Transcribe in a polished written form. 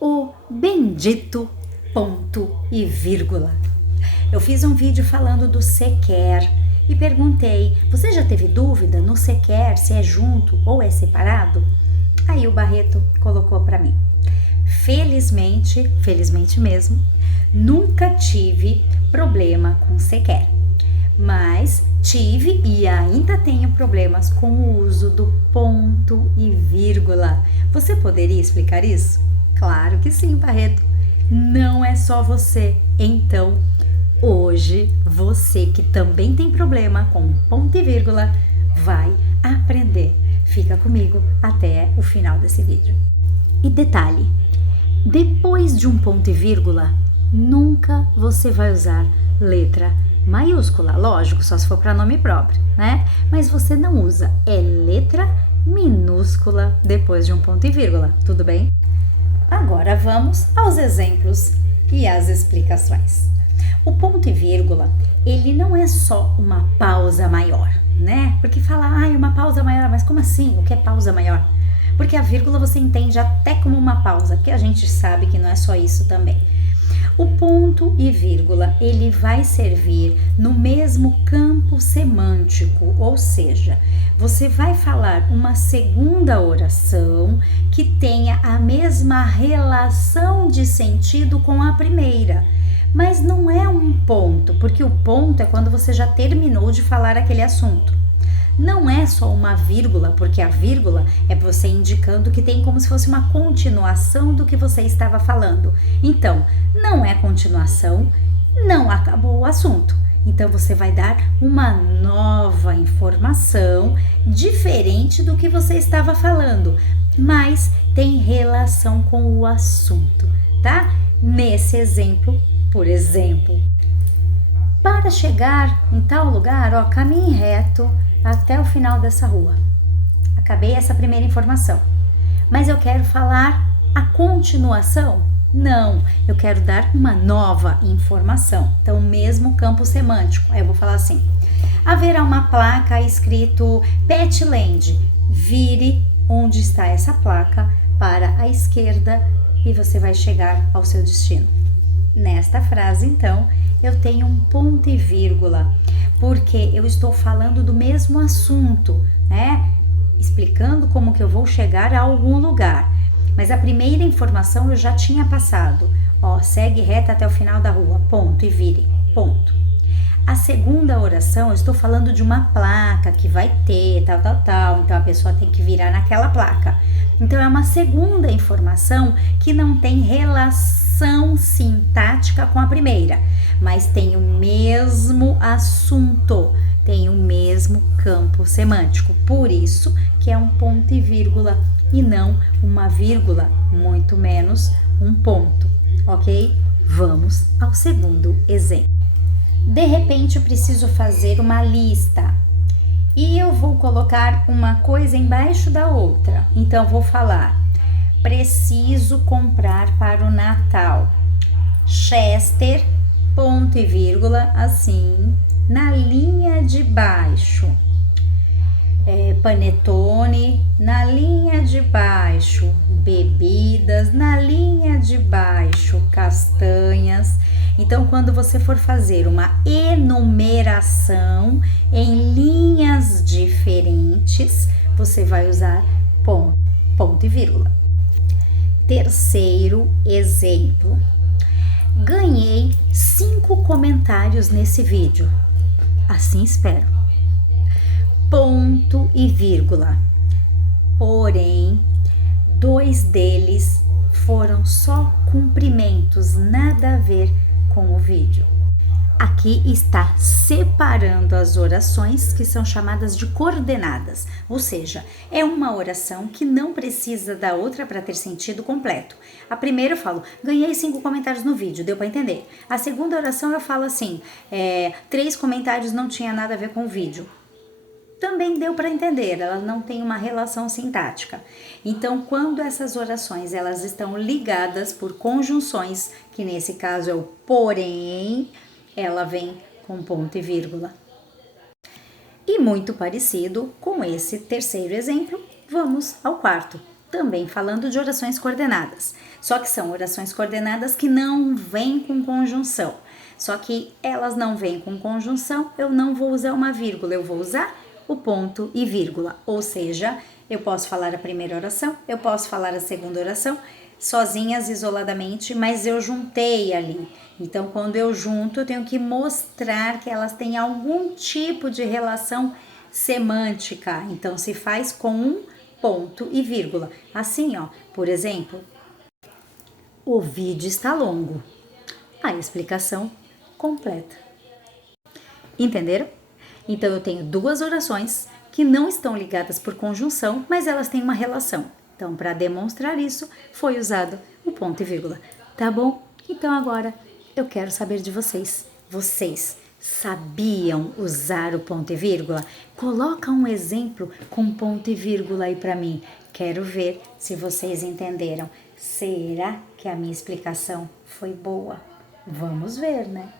O bendito ponto e vírgula. Eu fiz um vídeo falando do se quer e perguntei: você já teve dúvida no se quer, se é junto ou é separado? Aí o Barreto colocou para mim: felizmente mesmo, nunca tive problema com se quer, mas tive e ainda tenho problemas com o uso do ponto e vírgula. Você poderia explicar isso? Claro que sim, Barreto. Não é só você. Então, hoje, você que também tem problema com ponto e vírgula, vai aprender. Fica comigo até o final desse vídeo. E detalhe, depois de um ponto e vírgula, nunca você vai usar letra maiúscula, lógico, só se for para nome próprio, né? Mas você não usa, é letra minúscula depois de um ponto e vírgula, tudo bem? Agora vamos aos exemplos e às explicações. O ponto e vírgula, ele não é só uma pausa maior, né? Porque fala, uma pausa maior, mas como assim? O que é pausa maior? Porque a vírgula você entende até como uma pausa, porque a gente sabe que não é só isso também. O ponto e vírgula, ele vai servir no mesmo campo semântico, ou seja, você vai falar uma segunda oração que tenha a mesma relação de sentido com a primeira. Mas não é um ponto, porque o ponto é quando você já terminou de falar aquele assunto. Não é só uma vírgula, porque a vírgula é você indicando que tem como se fosse uma continuação do que você estava falando. Então, não é continuação, não acabou o assunto. Então, você vai dar uma nova informação diferente do que você estava falando, mas tem relação com o assunto, tá? Nesse exemplo, por exemplo, para chegar em tal lugar, caminhe reto até o final dessa rua. Acabei essa primeira informação. Mas eu quero falar a continuação? Não, eu quero dar uma nova informação. Então, mesmo campo semântico. Aí eu vou falar assim: haverá uma placa escrito Petland. Vire onde está essa placa para a esquerda e você vai chegar ao seu destino. Nesta frase, então, eu tenho um ponto e vírgula, porque eu estou falando do mesmo assunto, né? Explicando como que eu vou chegar a algum lugar. Mas a primeira informação eu já tinha passado. Segue reta até o final da rua, ponto, e vire, ponto. A segunda oração, eu estou falando de uma placa que vai ter, tal. Então, a pessoa tem que virar naquela placa. Então, é uma segunda informação que não tem relação sintática com a primeira, mas tem o mesmo assunto, tem o mesmo campo semântico. Por isso que é um ponto e vírgula e não uma vírgula, muito menos um ponto, ok? Vamos ao segundo exemplo. De repente eu preciso fazer uma lista e eu vou colocar uma coisa embaixo da outra. Então eu vou falar: preciso comprar para o Natal Chester, ponto e vírgula, assim, na linha de baixo. Panetone, na linha de baixo. Bebidas, na linha de baixo. Castanhas. Então, quando você for fazer uma enumeração em linhas diferentes, você vai usar ponto e vírgula. Terceiro exemplo. Ganhei 5 comentários nesse vídeo. Assim espero. Ponto e vírgula. Porém, 2 deles foram só cumprimentos, nada a ver com o vídeo. Aqui está separando as orações que são chamadas de coordenadas, ou seja, é uma oração que não precisa da outra para ter sentido completo. A primeira eu falo: ganhei 5 comentários no vídeo, deu para entender? A segunda oração eu falo assim: 3 comentários não tinha nada a ver com o vídeo. Também deu para entender, ela não tem uma relação sintática. Então, quando essas orações elas estão ligadas por conjunções, que nesse caso é o porém, ela vem com ponto e vírgula. E muito parecido com esse terceiro exemplo, vamos ao quarto. também falando de orações coordenadas. Só que são orações coordenadas que não vêm com conjunção. Só que elas não vêm com conjunção, eu não vou usar uma vírgula, eu vou usar o ponto e vírgula. Ou seja, eu posso falar a primeira oração, eu posso falar a segunda oração, sozinhas, isoladamente, mas eu juntei ali. Então, quando eu junto, eu tenho que mostrar que elas têm algum tipo de relação semântica. Então, se faz com um ponto e vírgula. Assim, ó, por exemplo, o vídeo está longo. A explicação completa. Entenderam? Então, eu tenho duas orações que não estão ligadas por conjunção, mas elas têm uma relação. Então, para demonstrar isso, foi usado o ponto e vírgula. Tá bom? Então, agora eu quero saber de vocês. Vocês sabiam usar o ponto e vírgula? Coloca um exemplo com ponto e vírgula aí para mim. Quero ver se vocês entenderam. Será que a minha explicação foi boa? Vamos ver, né?